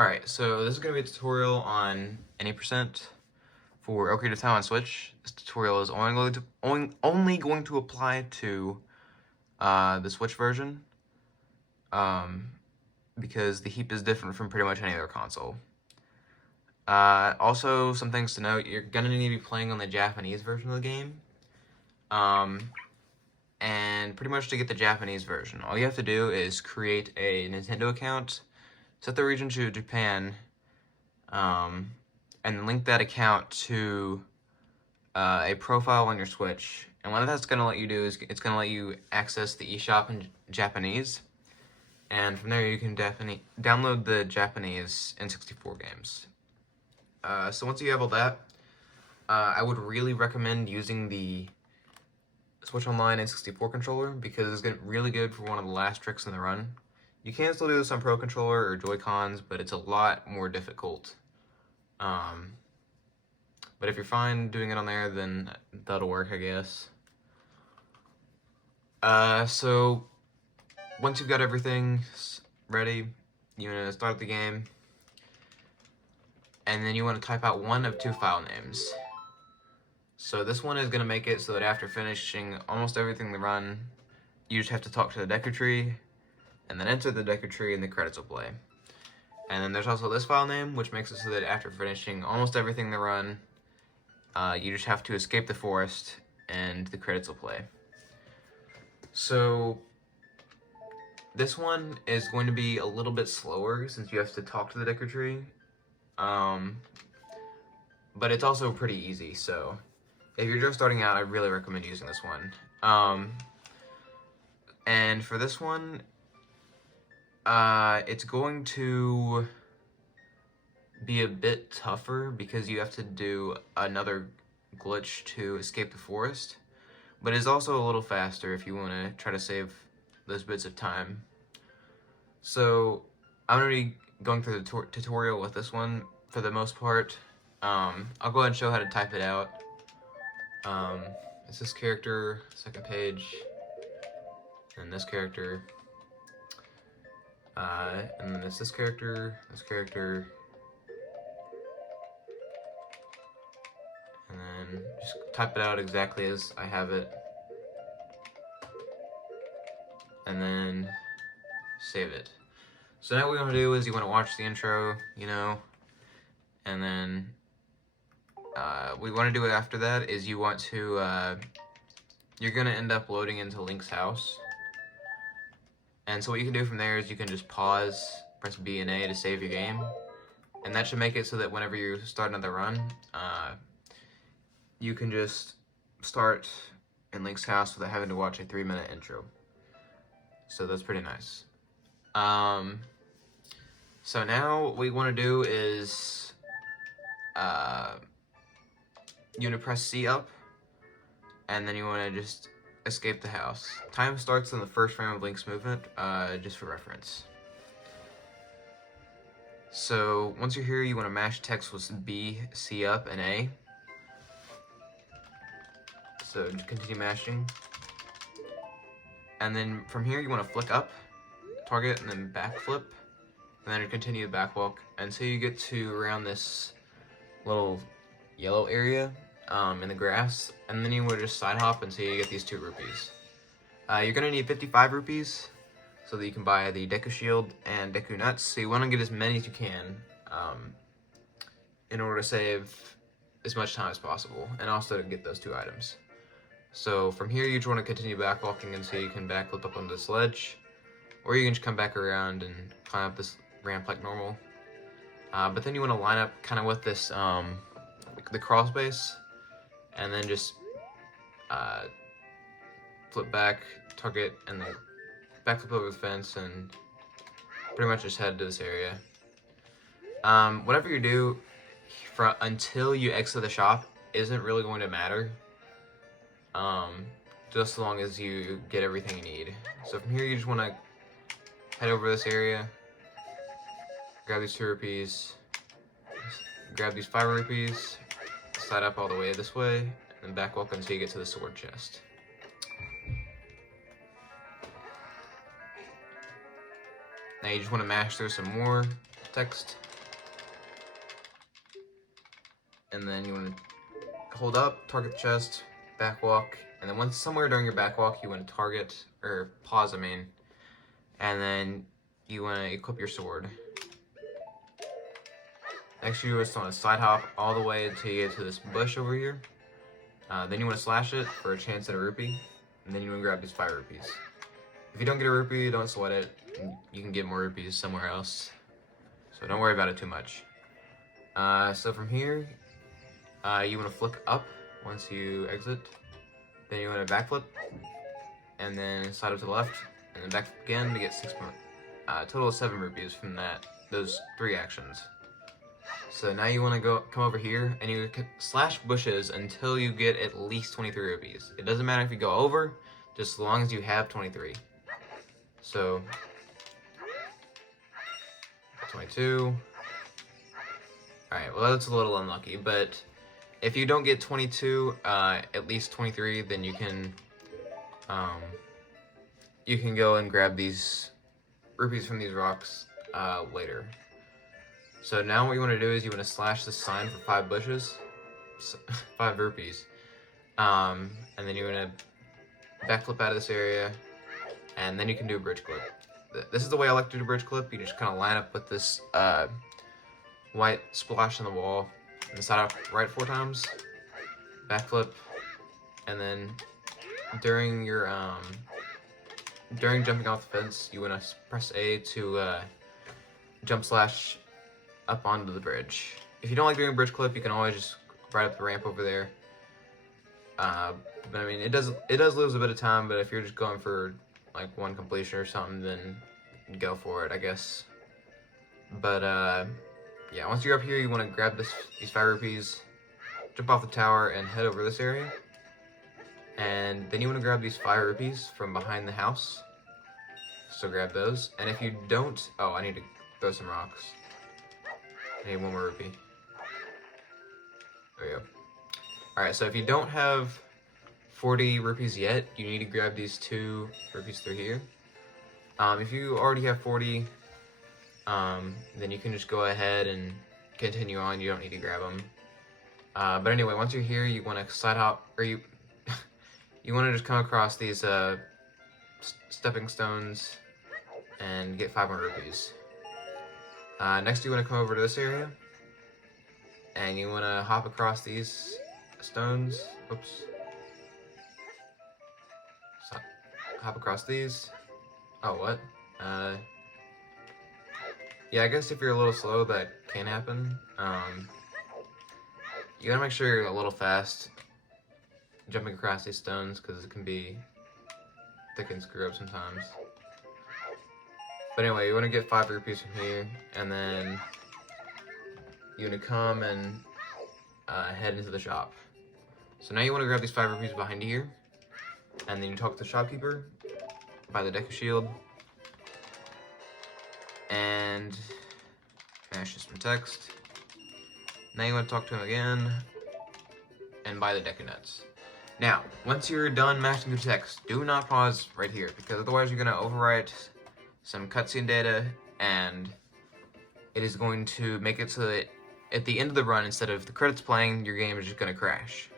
Alright, so this is going to be a tutorial on any percent for Ocarina of Time on Switch. This tutorial is only going to apply to the Switch version, because the heap is different from pretty much any other console. Also, some things to note, you're going to need to be playing on the Japanese version of the game. And pretty much to get the Japanese version, all you have to do is create a Nintendo account, set the region to Japan, and link that account to a profile on your Switch. And what that's going to let you do is it's going to let you access the eShop in Japanese. And from there you can download the Japanese N64 games. So once you have all that, I would really recommend using the Switch Online N64 controller because it's really good for one of the last tricks in the run. You can still do this on Pro Controller or Joy-Cons, but it's a lot more difficult. But if you're fine doing it on there, then that'll work, I guess. So once you've got everything ready, you're gonna start the game, and then you want to type out one of two file names. So this one is gonna make it so that after finishing almost everything in the run, you just have to talk to the Deku Tree, and then enter the Deku Tree, and the credits will play. And then there's also this file name, which makes it so that after finishing almost everything in the run, you just have to escape the forest, and the credits will play. So this one is going to be a little bit slower since you have to talk to the Deku Tree, but it's also pretty easy. So if you're just starting out, I really recommend using this one. And for this one, it's going to be a bit tougher because you have to do another glitch to escape the forest, but it's also a little faster if you want to try to save those bits of time. So I'm going to be going through the tutorial with this one for the most part. I'll go ahead and show how to type it out. It's this character, second page, and this character, and then it's this character, and then just type it out exactly as I have it, and then save it. So now what we want to do is you want to watch the intro, and then what you want to do after that is you want to, you're going to end up loading into Link's house. And so what you can do from there is you can just pause, press B and A to save your game. And that should make it so that whenever you start another run, you can just start in Link's house without having to watch a 3-minute intro. So that's pretty nice. So now what you want to do is you want to press C up, and then you want to just escape the house. Time starts in the first frame of Link's movement, just for reference. So once you're here, you want to mash text with B, C up, and A. So just continue mashing. And then from here, you want to flick up, target, and then backflip, and then continue the backwalk until you get to around this little yellow area in the grass, and then you would just side hop until you get these 2 rupees. You're going to need 55 rupees so that you can buy the Deku Shield and Deku Nuts, so you want to get as many as you can in order to save as much time as possible, and also to get those 2 items. So from here you just want to continue backwalking until you can backflip up on this ledge, or you can just come back around and climb up this ramp like normal. But then you want to line up kind of with this, the crawl space, and then just flip back, target, and then backflip over the fence, and pretty much just head to this area. Whatever you do until you exit the shop isn't really going to matter, just as long as you get everything you need. So from here you just want to head over this area, grab these 2 rupees, grab these 5 rupees, slide up all the way this way, and back walk until you get to the sword chest. Now you just want to mash through some more text. And then you want to hold up, target the chest, back walk, and then once somewhere during your back walk you want to target, or pause I mean, and then you want to equip your sword. Next you just want to side hop all the way until you get to this bush over here. Then you want to slash it for a chance at a rupee, and then you want to grab these 5 rupees. If you don't get a rupee, don't sweat it. You can get more rupees somewhere else, so don't worry about it too much. So from here, you want to flick up once you exit. Then you want to backflip, and then slide up to the left, and then backflip again to get 6 more. Total of 7 rupees from those 3 actions. So now you want to come over here, and you can slash bushes until you get at least 23 rupees. It doesn't matter if you go over, just as long as you have 23. So 22. Alright, well that's a little unlucky, but if you don't get 22, at least 23, then you can go and grab these rupees from these rocks later. So now what you want to do is you want to slash this sign for 5 bushes, 5 rupees, and then you want to backflip out of this area, and then you can do a bridge clip. This is the way I like to do a bridge clip. You just kind of line up with this white splash on the wall, and side up right 4 times, backflip, and then during your during jumping off the fence, you want to press A to jump slash up onto the bridge. If you don't like doing a bridge clip, you can always just ride up the ramp over there. But I mean, it does lose a bit of time, but if you're just going for like 1 completion or something, then go for it, I guess. But yeah, once you're up here, you want to grab these 5 rupees, jump off the tower, and head over this area. And then you want to grab these 5 rupees from behind the house. So grab those. And if you don't, oh, I need to throw some rocks. I need 1 more rupee. There we go. Alright, so if you don't have 40 rupees yet, you need to grab these 2 rupees through here. If you already have 40, then you can just go ahead and continue on. You don't need to grab them. But anyway, once you're here, you want to side hop, or you want to just come across these stepping stones and get 5 more rupees. Next, you want to come over to this area, and you want to hop across these stones. Oops. So, hop across these. Oh, what? Yeah, I guess if you're a little slow, that can happen. You gotta make sure you're a little fast jumping across these stones, because it can be thick and screw up sometimes. But anyway, you want to get 5 rupees from here, and then you want to come and head into the shop. So now you want to grab these 5 rupees behind you here, and then you talk to the shopkeeper, buy the Deku Shield, and finish some text. Now you want to talk to him again, and buy the Deku Nuts. Now, once you're done matching the text, do not pause right here, because otherwise you're going to overwrite some cutscene data, and it is going to make it so that at the end of the run, instead of the credits playing, your game is just going to crash.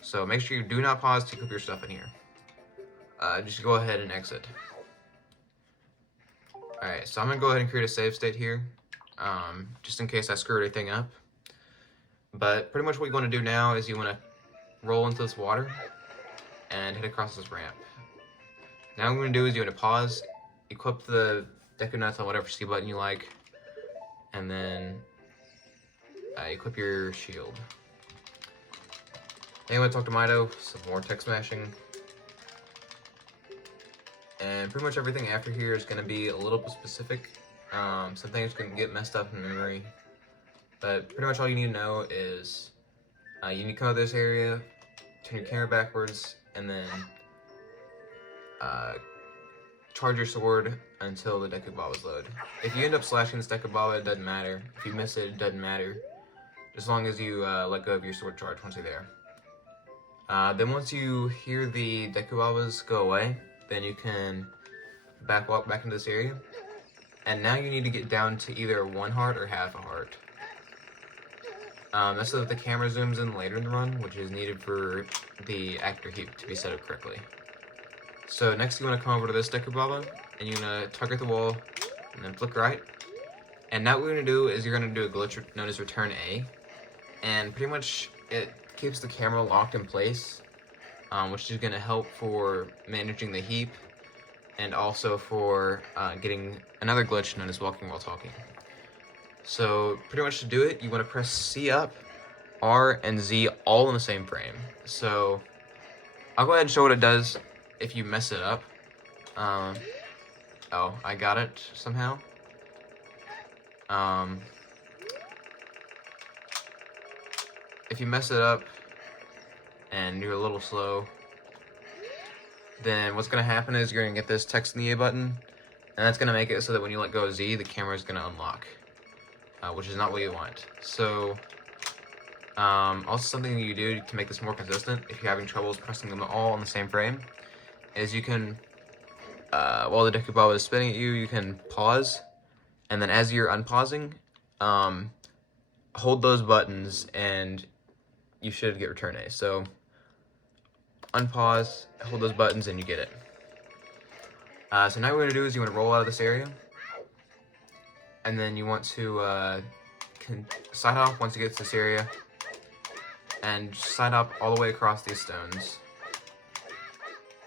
So make sure you do not pause to equip your stuff in here. Just go ahead and exit. Alright, so I'm going to go ahead and create a save state here, just in case I screw anything up. But pretty much what you want to do now is you want to roll into this water and head across this ramp. Now what I'm going to do is you want to pause, equip the Deku Nuts on whatever C button you like, and then equip your shield. Then you want to talk to Mido, some more text smashing. And pretty much everything after here is going to be a little bit specific. Some things can get messed up in memory. But pretty much all you need to know is you need to come out of this area, turn your camera backwards, and then charge your sword until the Deku Ball is loaded. If you end up slashing this Deku Ball, it doesn't matter. If you miss it doesn't matter. As long as you let go of your sword charge once you're there. Then once you hear the Deku Balls go away, then you can walk back into this area. And now you need to get down to either 1 heart or half a heart. That's so that the camera zooms in later in the run, which is needed for the actor heap to be set up correctly. So next you want to come over to this Deku Baba, and you're going to target the wall, and then flick right. And now what we're going to do is you're going to do a glitch known as Return A. And pretty much it keeps the camera locked in place, which is going to help for managing the heap, and also for getting another glitch known as walking while talking. So pretty much to do it, you want to press C up, R, and Z all in the same frame. So I'll go ahead and show what it does if you mess it up. Oh, I got it somehow. If you mess it up and you're a little slow, then what's going to happen is you're going to get this text in the A button, and that's going to make it so that when you let go of Z, the camera is going to unlock, which is not what you want. So, also something that you do to make this more consistent, if you're having troubles pressing them all on the same frame, is you can, while the Deku Baba is spinning at you, you can pause, and then as you're unpausing, hold those buttons, and you should get Return A. So, unpause, hold those buttons, and you get it. So now what we're going to do is you want to roll out of this area, and then you want to side hop once you get to this area, and side hop all the way across these stones.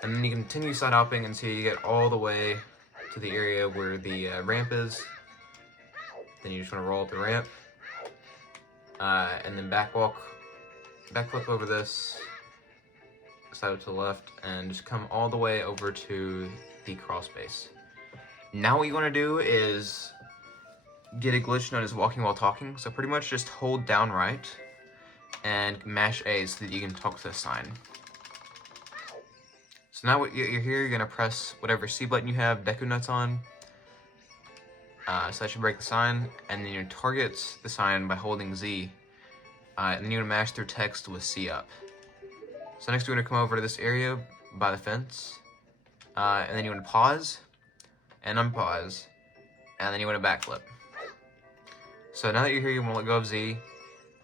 And then you continue side hopping until you get all the way to the area where the ramp is. Then you just want to roll up the ramp, and then backflip over this, side to the left, and just come all the way over to the crawl space. Now what you want to do is get a glitch known as walking while talking. So pretty much just hold down right and mash A so that you can talk to the sign. So now what you're here, you're going to press whatever C button you have Deku Nuts on. So that should break the sign, and then you target the sign by holding Z. And then you're going to mash through text with C up. So next we're going to come over to this area by the fence, and then you want to pause, and unpause, and then you want to backflip. So now that you're here, you want to let go of Z,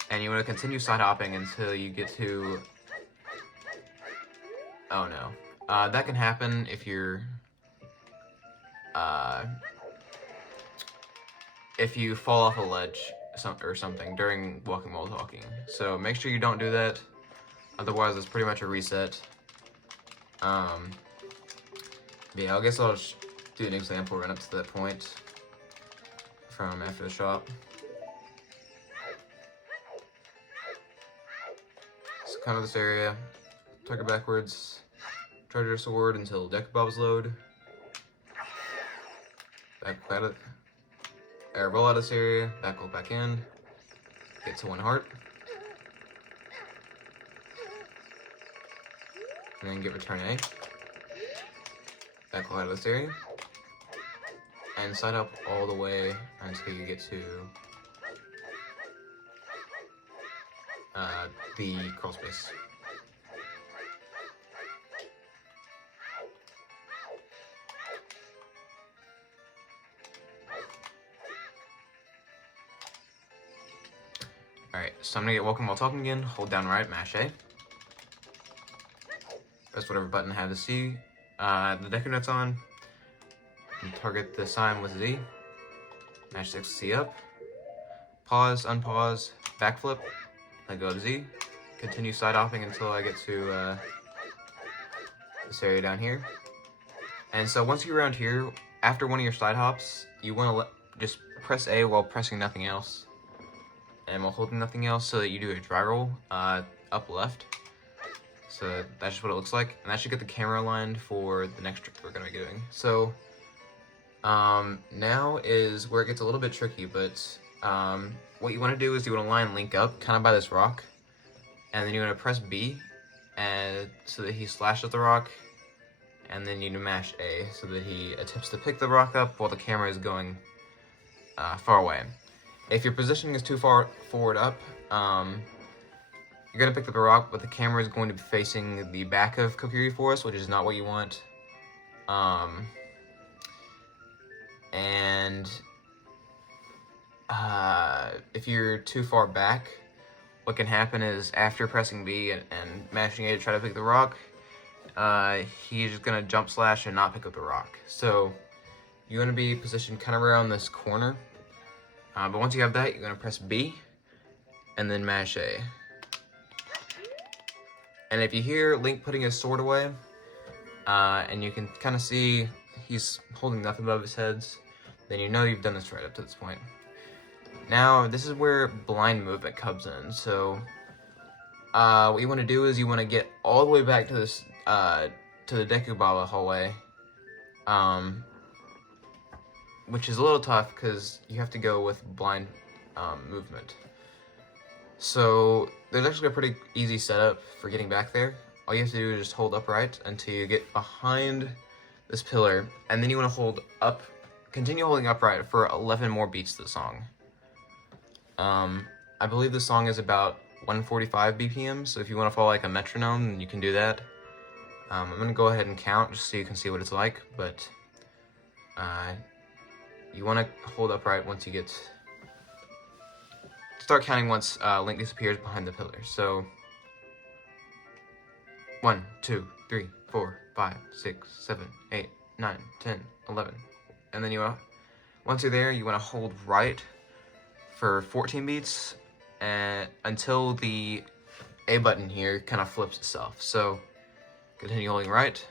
and you want to continue side hopping until you get to, oh no, that can happen if you're, if you fall off a ledge or something during walking while talking. So make sure you don't do that. Otherwise, it's pretty much a reset. Yeah, I guess I'll just do an example run up to that point from after the shop. So come to this area, target backwards, charge your sword until Deku Bobs load. Roll out of this area, back in, get to 1 heart. And then get Return A. Back out of this area. And side up all the way until you get to the crawl space. Alright, so I'm gonna get walking while talking again. Hold down right, mash A. Press whatever button I have to see the Deku Nuts on. And target the sign with Z. Mash 6 C up. Pause, unpause, backflip. Let go of Z. Continue side hopping until I get to this area down here. And so once you're around here, after one of your side hops, you want to just press A while pressing nothing else. And while holding nothing else, so that you do a dry roll up left. So that's just what it looks like, and that should get the camera aligned for the next trick we're going to be doing. So now is where it gets a little bit tricky, but what you want to do is you want to line Link up kind of by this rock, and then you want to press B and so that he slashes the rock, and then you mash A so that he attempts to pick the rock up while the camera is going far away. If your positioning is too far forward up, you're going to pick up the rock, but the camera is going to be facing the back of Kokiri Forest, which is not what you want. and if you're too far back, what can happen is after pressing B and mashing A to try to pick the rock, he's just gonna jump slash and not pick up the rock. So you want to be positioned kind of around this corner, but once you have that, you're gonna press B and then mash A. And if you hear Link putting his sword away, and you can kind of see he's holding nothing above his heads, then you know you've done this right up to this point. Now, this is where blind movement comes in. So, what you want to do is you want to get all the way back to this, to the Deku Baba hallway, which is a little tough because you have to go with blind movement. So, there's actually a pretty easy setup for getting back there. All you have to do is just hold upright until you get behind this pillar, and then you want to hold up, continue holding upright for 11 more beats of the song. I believe the song is about 145 BPM, so if you want to follow like a metronome, then you can do that. I'm going to go ahead and count just so you can see what it's like, but you want to hold upright once you get... Start counting once Link disappears behind the pillar. So 1, 2, 3, 4, 5, 6, 7, 8, 9, 10, 11. And then once you're there, you want to hold right for 14 beats and until the A button here kind of flips itself. So continue holding right.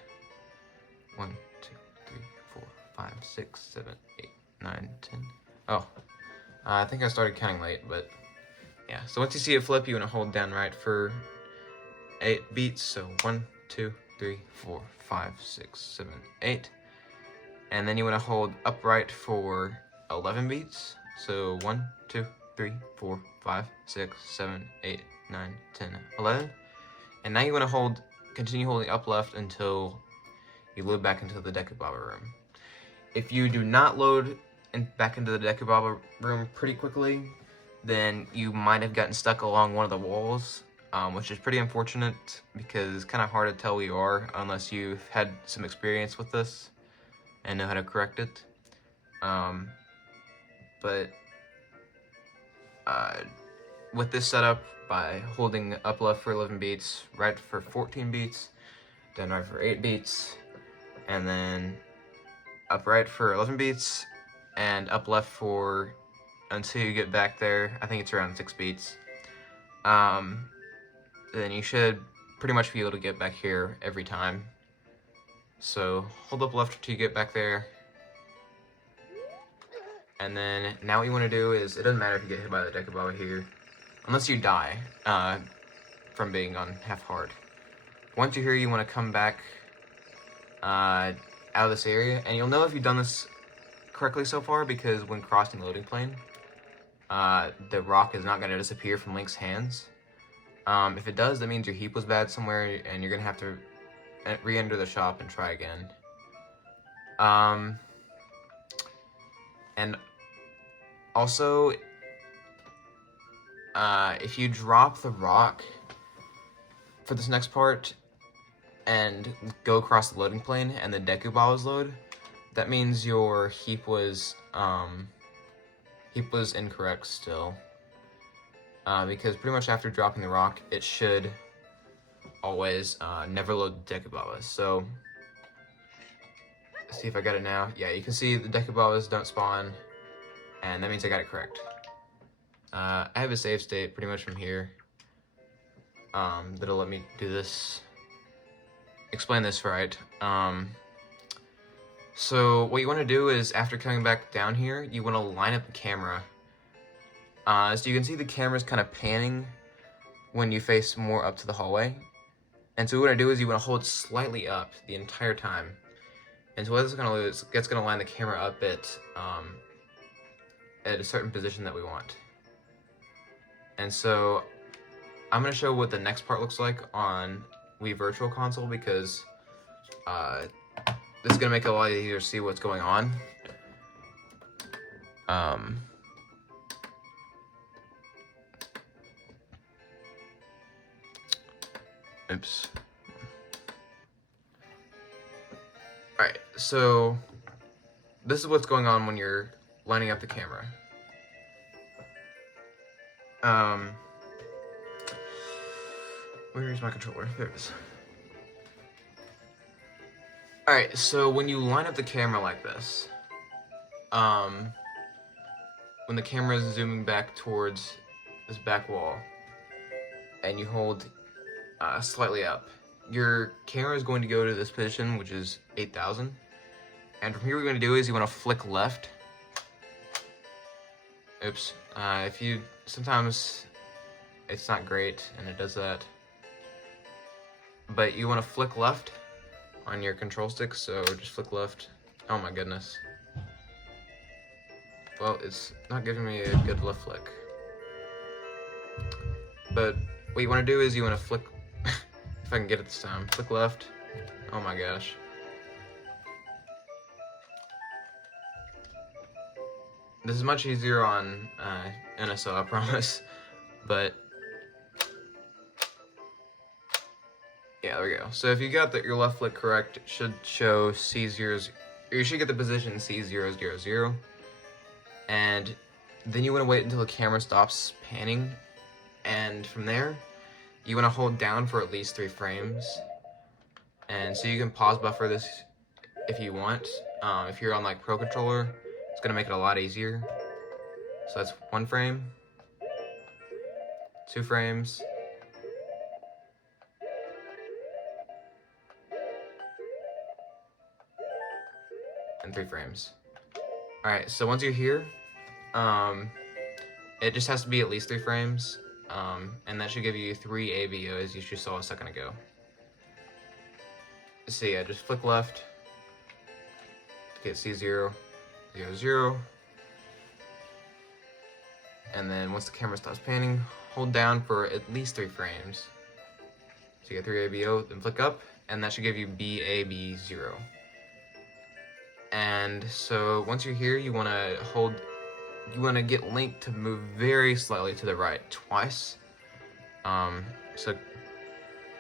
1, 2, 3, 4, 5, 6, 7, 8, 9, 10. Oh, I think I started counting late, but yeah. So once you see it flip, you want to hold down right for 8 beats. So 1, 2, 3, 4, 5, 6, 7, 8. And then you want to hold upright for 11 beats. So 1, 2, 3, 4, 5, 6, 7, 8, 9, 10, 11. And now you want to continue holding up left until you load back into the Deku Baba room. If you do not load back into the Deku Baba room pretty quickly, then you might have gotten stuck along one of the walls, which is pretty unfortunate because it's kind of hard to tell where you are unless you've had some experience with this and know how to correct it. But with this setup, by holding up left for 11 beats, right for 14 beats, down right for 8 beats, and then up right for 11 beats, and up left for until you get back there, I think it's around 6 beats, then you should pretty much be able to get back here every time. So hold up left until you get back there. And then now what you want to do is, it doesn't matter if you get hit by the Deku Baba here, unless you die from being on half hard. Once you're here, you want to come back out of this area, and you'll know if you've done this correctly so far because when crossing the loading plane, the rock is not going to disappear from Link's hands. If it does, that means your heap was bad somewhere, and you're going to have to re-enter the shop and try again. And also, if you drop the rock for this next part and go across the loading plane and the Deku Baba's load, that means your heap was incorrect still. Because pretty much after dropping the rock, it should always never load the Deku Babas. So, let's see if I got it now. Yeah, you can see the Deku Babas don't spawn, and that means I got it correct. I have a save state pretty much from here that'll let me do this, explain this right. So what you want to do is, after coming back down here, you want to line up the camera. So you can see the camera's kind of panning when you face more up to the hallway. And so what you want to do is you want to hold slightly up the entire time. And so what it's going to do is it's going to line the camera up at a certain position that we want. And so I'm going to show what the next part looks like on Wii Virtual Console because this is going to make it a lot easier to see what's going on. Oops. Alright, so this is what's going on when you're lining up the camera. Where is my controller? There it is. Alright, so when you line up the camera like this, when the camera is zooming back towards this back wall, and you hold slightly up, your camera is going to go to this position, which is 8,000. And from here, what you're going to do is you want to flick left. Oops. Sometimes it's not great, and it does that. But you want to flick left on your control stick, so just flick left. Oh my goodness. Well, it's not giving me a good left flick. But what you want to do is you want to flick, if I can get it this time, flick left. Oh my gosh. This is much easier on NSO, I promise. But yeah, there we go. So if you got your left flick correct, it should show C0, or you should get the position C000. And then you want to wait until the camera stops panning. And from there, you want to hold down for at least 3 frames. And so you can pause buffer this if you want. If you're on like Pro Controller, it's going to make it a lot easier. So that's 1 frame, 2 frames, and 3 frames. Alright, so once you're here, it just has to be at least 3 frames, and that should give you 3 AVO as you just saw a second ago. So yeah, just flick left to get C0, 0, 0. And then once the camera stops panning, hold down for at least 3 frames. So you get 3 AVO, then flick up, and that should give you BAB0. And so once you're here, you want to get Link to move very slightly to the right twice. So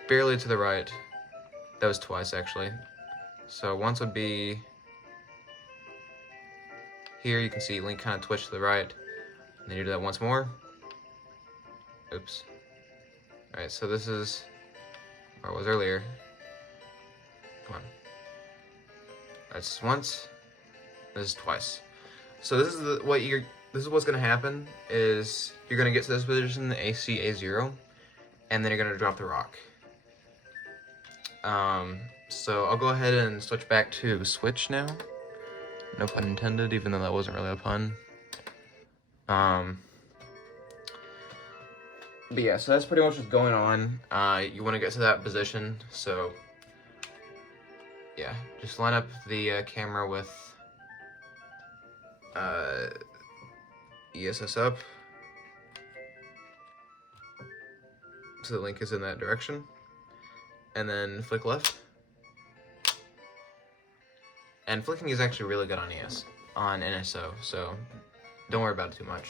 barely to the right. That was twice actually. So once would be here. You can see Link kind of twitch to the right. And then you do that once more. Oops. Alright, so this is where I was earlier. Come on. That's once. This is twice. So this is what's gonna happen is you're gonna get to this position, the AC-A0, and then you're gonna drop the rock. So I'll go ahead and switch back to Switch now. No pun intended, even though that wasn't really a pun. But yeah, so that's pretty much what's going on. You want to get to that position, so yeah, just line up the camera with ESS up, so the Link is in that direction, and then flick left. And flicking is actually really good on NSO, so don't worry about it too much.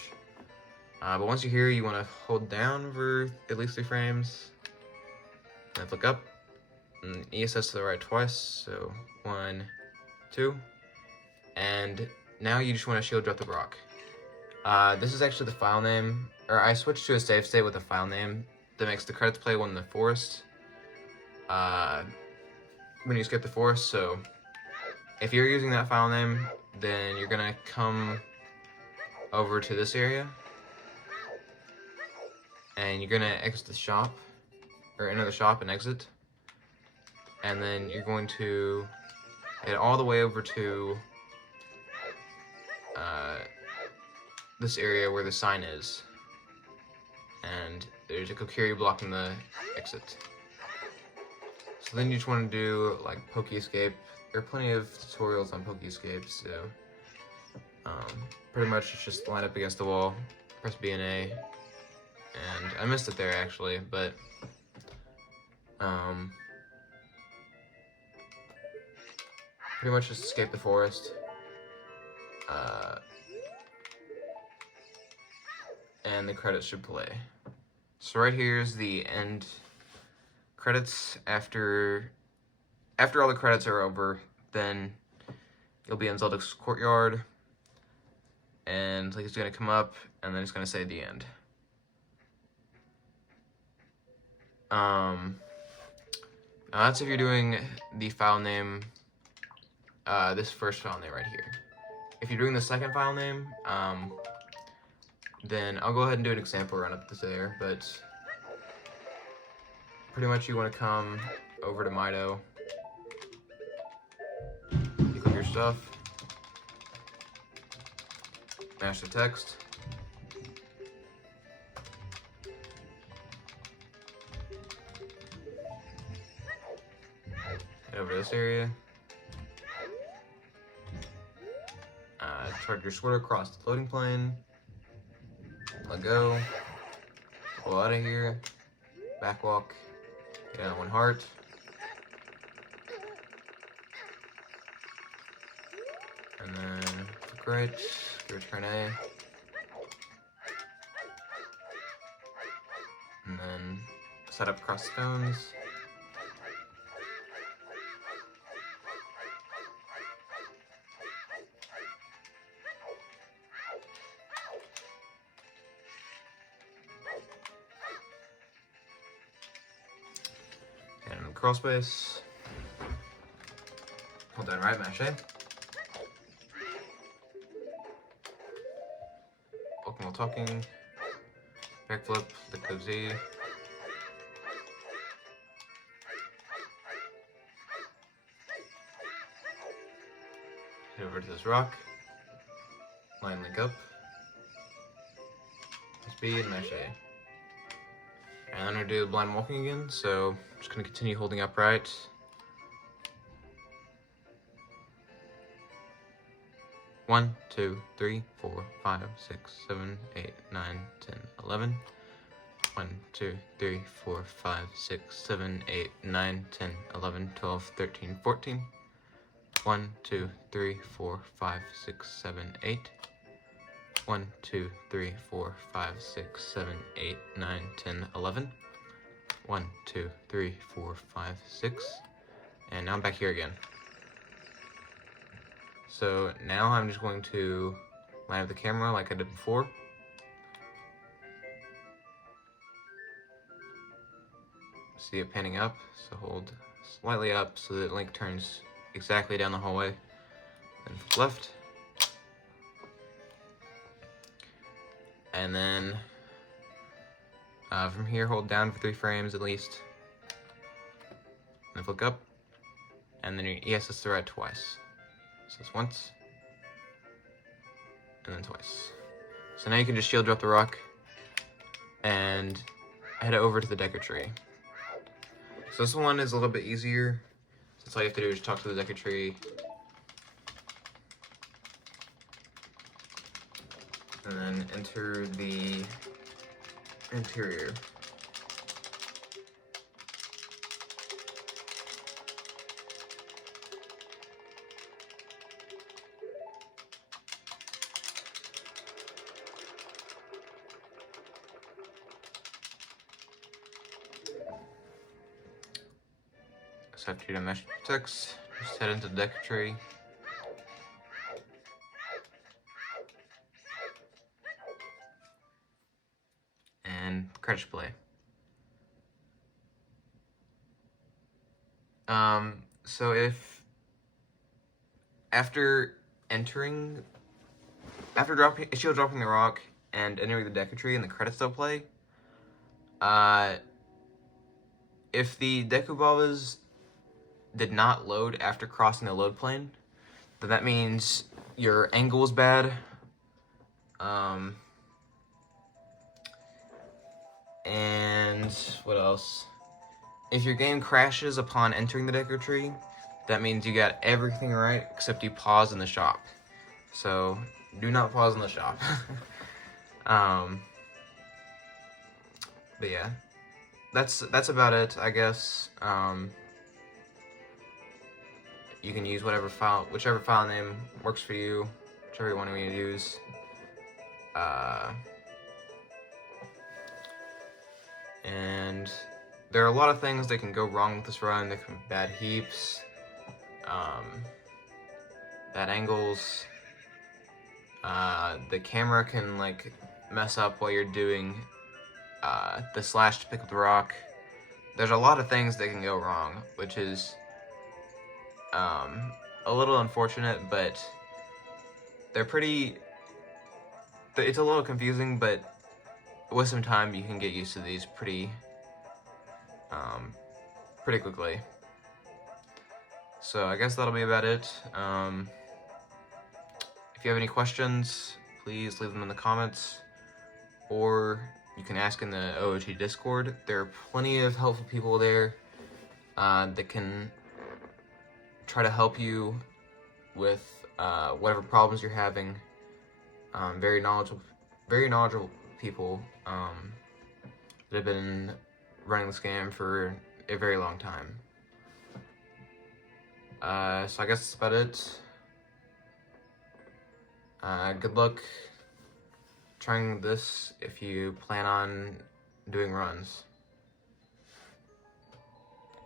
But once you're here, you want to hold down for at least 3 frames, and then flick up, and ESS to the right twice, so 1, 2, and now you just want to shield drop the rock. This is actually the file name, or I switched to a save state with a file name that makes the credits play when in the forest, when you skip the forest. So if you're using that file name, then you're gonna come over to this area, and you're gonna exit the shop, or enter the shop and exit, and then you're going to head all the way over to this area where the sign is, and there's a Kokiri blocking the exit. So then you just want to do like Poke Escape. There are plenty of tutorials on Poke Escape, so pretty much it's just line up against the wall, press B and A, and I missed it there actually, but pretty much just escape the forest. And the credits should play. So right here is the end credits. After all the credits are over, then you'll be in Zelda's courtyard, and like it's gonna come up, and then it's gonna say the end. Now that's if you're doing the file name, this first file name right here. If you're doing the second file name, then I'll go ahead and do an example run up to there, but pretty much you want to come over to Mido, you click your stuff, mash the text, head over to this area, target your sword across the loading plane, let go, pull out of here, backwalk, get down 1 heart, and then click right, return A, and then set up across stones, and crawl space, hold down right, mash A, walking while talking, backflip, let go Z, head over to this rock, line link up, speed, mash A. And I'm gonna do blind walking again, so I'm just gonna continue holding upright. One, 2, 3, 4, 5, 6, 7, 8, 9, 10, 11. 1, 2, 3, 4, 5, 6, 7, 8, 9, 10, 11, 12, 13, 14. 1, 2, 3, 4, 5, 6, 7, 8. 1, 2, 3, 4, 5, 6, 7, 8, 9, 10, 11. 1, 2, 3, 4, 5, 6. And now I'm back here again. So now I'm just going to line up the camera like I did before. See it panning up, so hold slightly up so that Link turns exactly down the hallway. Then flip left. And then from here, hold down for 3 frames at least. And then flick up. And then he has to throw it twice. So it's once. And then twice. So now you can just shield drop the rock and head over to the Decker tree. So this one is a little bit easier. Since all you have to do is talk to the Decker tree. And then enter the interior. So after you're done meshing text, just head into the Decker tree. And credits play. So if after dropping the rock and entering the Decker tree and the credits still play, if the Deku Babas did not load after crossing the load plane, then that means your angle is bad. And what else? If your game crashes upon entering the Decker tree, that means you got everything right except you pause in the shop. So do not pause in the shop. But yeah, that's about it, I guess. You can use whichever file name works for you, whichever one you want to use. And there are a lot of things that can go wrong with this run. There can be bad heaps, bad angles. The camera can like mess up while you're doing the slash to pick up the rock. There's a lot of things that can go wrong, which is a little unfortunate, but it's a little confusing, but with some time you can get used to these pretty quickly. So I guess that'll be about it. If you have any questions, please leave them in the comments, or you can ask in the OOT Discord. There are plenty of helpful people there that can try to help you with whatever problems you're having. Very knowledgeable people that have been running this game for a very long time. So I guess that's about it. Good luck trying this if you plan on doing runs.